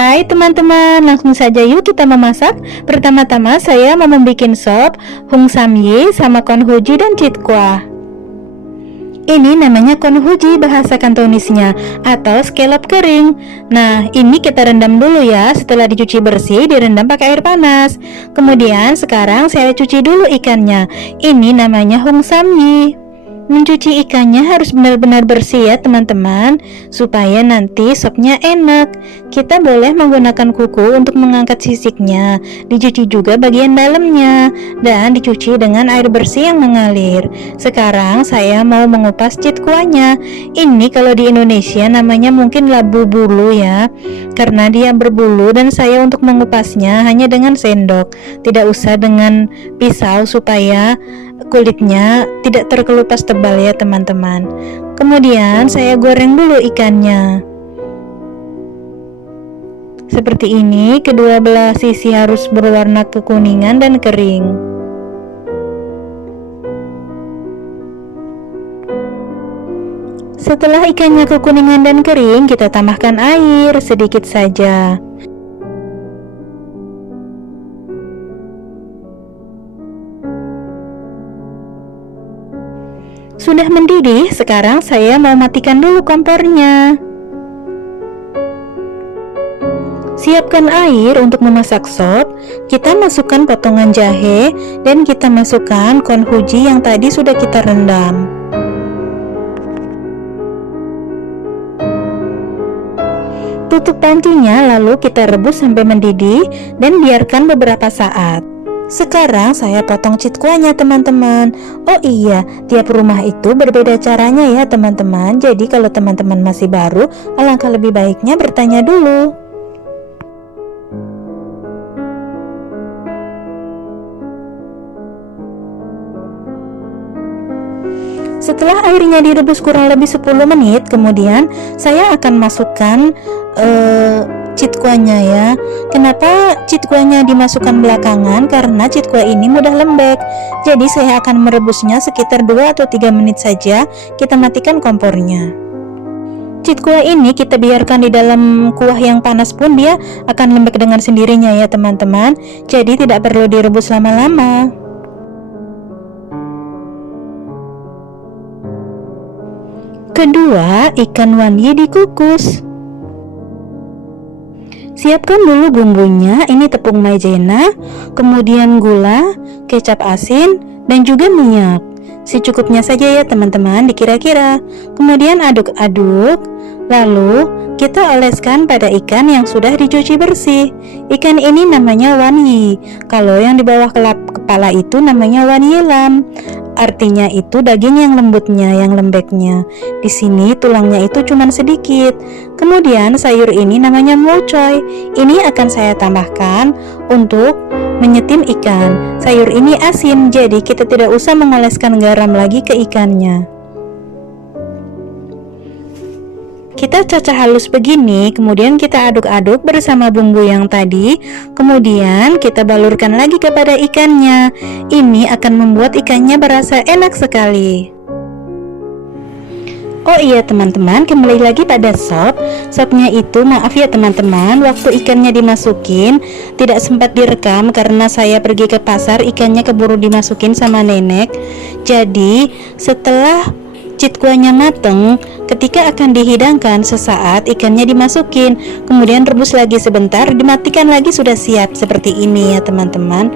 Hai teman-teman, langsung saja yuk kita memasak. Pertama-tama saya mau membuat sop hung samye sama konhuji dan chitkwa. Ini namanya konhuji bahasa Kantonisnya atau scallop kering. Nah, ini kita rendam dulu ya. Setelah dicuci bersih, direndam pakai air panas. Kemudian sekarang saya cuci dulu ikannya. Ini namanya hung samye. Mencuci ikannya harus benar-benar bersih ya teman-teman, supaya nanti sopnya enak. Kita boleh menggunakan kuku untuk mengangkat sisiknya. Dicuci juga bagian dalamnya dan dicuci dengan air bersih yang mengalir. Sekarang saya mau mengupas citkuanya. Ini kalau di Indonesia namanya mungkin labu bulu ya, karena dia berbulu, dan saya untuk mengupasnya hanya dengan sendok, tidak usah dengan pisau supaya kulitnya tidak terkelupas tebal ya teman-teman. Kemudian saya goreng dulu ikannya. Seperti ini, kedua belah sisi harus berwarna kekuningan dan kering. Setelah ikannya kekuningan dan kering, kita tambahkan air sedikit saja. Sudah mendidih, sekarang saya mau matikan dulu kompornya. Siapkan air untuk memasak sop. Kita masukkan potongan jahe dan kita masukkan konhuji yang tadi sudah kita rendam. Tutup pancinya, lalu kita rebus sampai mendidih dan biarkan beberapa saat. Sekarang saya potong citkuanya teman-teman. Oh iya, tiap rumah itu berbeda caranya ya teman-teman. Jadi kalau teman-teman masih baru, alangkah lebih baiknya bertanya dulu. Setelah airnya direbus kurang lebih 10 menit, kemudian saya akan masukkan citkuanya ya. Kenapa citkuanya dimasukkan belakangan? Karena citkua ini mudah lembek. Jadi saya akan merebusnya sekitar 2 atau 3 menit saja. Kita matikan kompornya. Citkua ini kita biarkan di dalam kuah yang panas pun dia akan lembek dengan sendirinya ya teman-teman. Jadi tidak perlu direbus lama-lama. Kedua, ikan wanyi dikukus. Siapkan dulu bumbunya, ini tepung maizena, kemudian gula, kecap asin, dan juga minyak. Secukupnya saja ya teman-teman, dikira-kira. Kemudian aduk-aduk, lalu kita oleskan pada ikan yang sudah dicuci bersih. Ikan ini namanya wanyi. Kalau yang di bawah kepala itu namanya wanyilam. Artinya itu daging yang lembutnya, yang lembeknya. Di sini tulangnya itu cuma sedikit. Kemudian sayur ini namanya mocoy. Ini akan saya tambahkan untuk menyetim ikan. Sayur ini asin, jadi kita tidak usah mengoleskan garam lagi ke ikannya. Kita cacah halus begini, kemudian kita aduk-aduk bersama bumbu yang tadi. Kemudian kita balurkan lagi kepada ikannya. Ini akan membuat ikannya berasa enak sekali. Oh iya teman-teman, kembali lagi pada sop. Sopnya itu, maaf ya teman-teman, waktu ikannya dimasukin tidak sempat direkam karena saya pergi ke pasar, ikannya keburu dimasukin sama nenek. Jadi setelah citkuanya mateng, ketika akan dihidangkan sesaat ikannya dimasukin, kemudian rebus lagi sebentar, dimatikan lagi, sudah siap seperti ini ya teman-teman.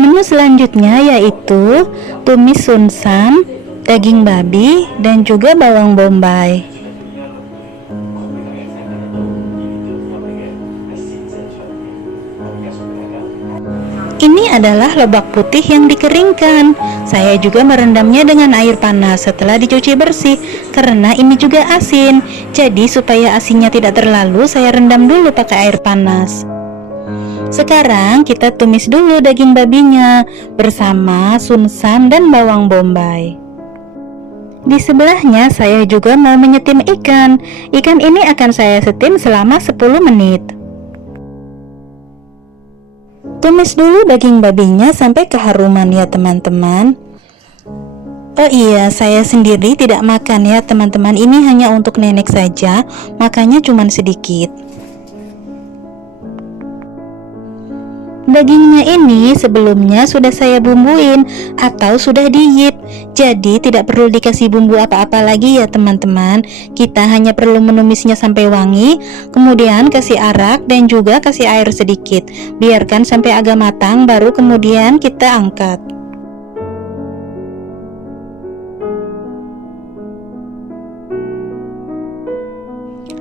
Menu selanjutnya yaitu tumis sunsam, daging babi, dan juga bawang bombay. Ini adalah lobak putih yang dikeringkan. Saya juga merendamnya dengan air panas setelah dicuci bersih, karena ini juga asin. Jadi supaya asinnya tidak terlalu, saya rendam dulu pakai air panas. Sekarang kita tumis dulu daging babinya bersama sunsam dan bawang bombay. Di sebelahnya saya juga mau menyetim ikan. Ikan ini akan saya setim selama 10 menit. Tumis dulu daging babinya sampai keharuman ya teman-teman. Oh iya, saya sendiri tidak makan ya teman-teman. Ini hanya untuk nenek saja, makanya cuman sedikit. Dagingnya ini sebelumnya sudah saya bumbuin atau sudah diip. Jadi tidak perlu dikasih bumbu apa-apa lagi ya teman-teman. Kita hanya perlu menumisnya sampai wangi, kemudian kasih arak dan juga kasih air sedikit. Biarkan sampai agak matang, baru kemudian kita angkat.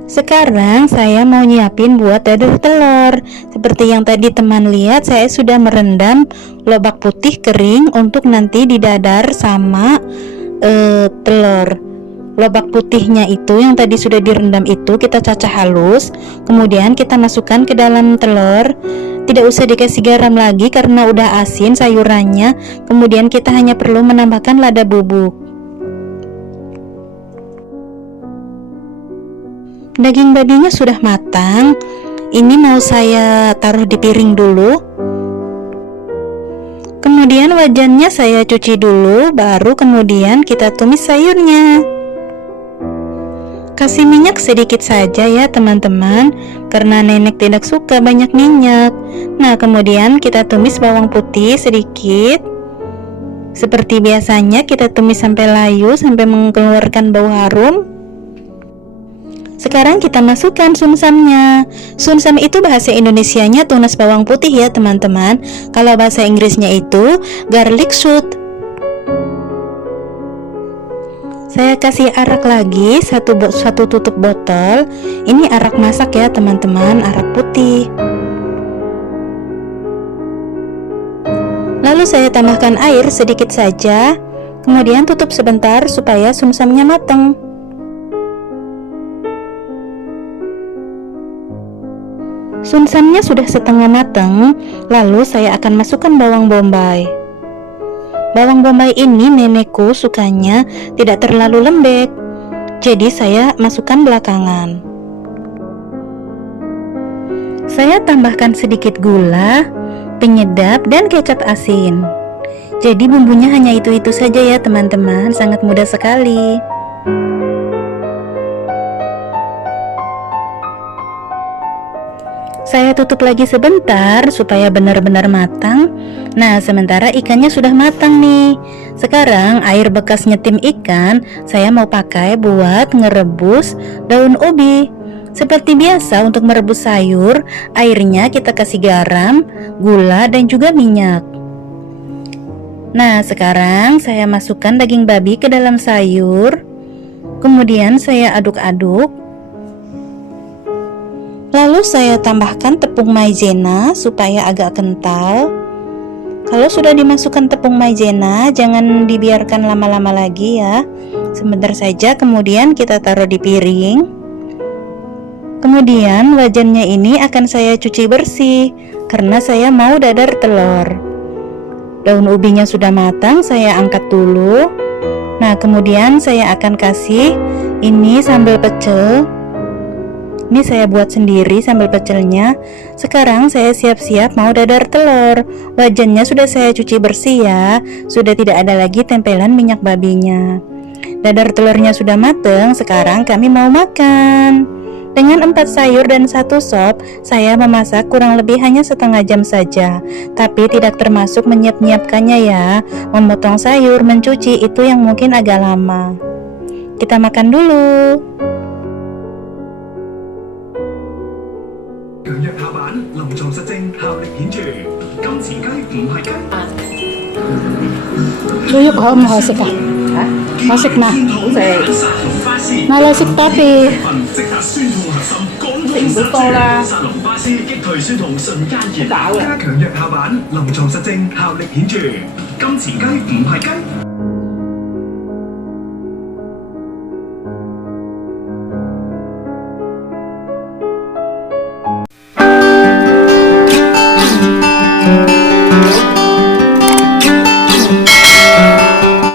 Sekarang saya mau nyiapin buat dadar telur. Seperti yang tadi teman lihat, saya sudah merendam lobak putih kering untuk nanti didadar sama telur. Lobak putihnya itu yang tadi sudah direndam itu kita cacah halus, kemudian kita masukkan ke dalam telur. Tidak usah dikasih garam lagi karena udah asin sayurannya. Kemudian kita hanya perlu menambahkan lada bubuk. Daging babinya sudah matang. Ini mau saya taruh di piring dulu. Kemudian wajannya saya cuci dulu, baru kemudian kita tumis sayurnya. Kasih minyak sedikit saja ya teman-teman, karena nenek tidak suka banyak minyak. Nah, kemudian kita tumis bawang putih sedikit. Seperti biasanya kita tumis sampai layu, sampai mengeluarkan bau harum. Sekarang kita masukkan sumsamnya. Sumsam itu bahasa Indonesianya tunas bawang putih ya teman-teman. Kalau bahasa Inggrisnya itu garlic shoot. Saya kasih arak lagi satu tutup botol. Ini arak masak ya teman-teman, arak putih. Lalu saya tambahkan air sedikit saja. Kemudian tutup sebentar supaya sumsamnya matang. Sumsamnya sudah setengah matang, lalu saya akan masukkan bawang bombay. Bawang bombay ini nenekku sukanya tidak terlalu lembek, jadi saya masukkan belakangan. Saya tambahkan sedikit gula, penyedap, dan kecap asin. Jadi bumbunya hanya itu-itu saja ya teman-teman, sangat mudah sekali. Saya tutup lagi sebentar supaya benar-benar matang. Nah, sementara ikannya sudah matang nih. Sekarang air bekas nyetim ikan saya mau pakai buat ngerebus daun ubi. Seperti biasa untuk merebus sayur, airnya kita kasih garam, gula, dan juga minyak. Nah, sekarang saya masukkan daging babi ke dalam sayur. Kemudian saya aduk-aduk. Lalu saya tambahkan tepung maizena supaya agak kental. Kalau sudah dimasukkan tepung maizena, jangan dibiarkan lama-lama lagi ya. Sebentar saja, kemudian kita taruh di piring. Kemudian wajannya ini akan saya cuci bersih karena saya mau dadar telur. Daun ubinya sudah matang, saya angkat dulu. Nah, kemudian saya akan kasih ini sambal pecel. Ini saya buat sendiri sambal pecelnya. Sekarang saya siap-siap mau dadar telur. Wajannya sudah saya cuci bersih ya. Sudah tidak ada lagi tempelan minyak babinya. Dadar telurnya sudah matang. Sekarang kami mau makan. Dengan 4 sayur dan 1 sop, saya memasak kurang lebih hanya setengah jam saja. Tapi tidak termasuk menyiap-nyiapkannya ya. Memotong sayur, mencuci itu yang mungkin agak lama. Kita makan dulu. 強弱下版，臨床實證效力顯著。金錢雞唔係雞。Luyuk ho mo hosik ka? Hả? Hosik na. Hổ về Nalasik tapi.甜好多啦，加強藥效版，臨床實證效力顯著。金錢雞唔係雞。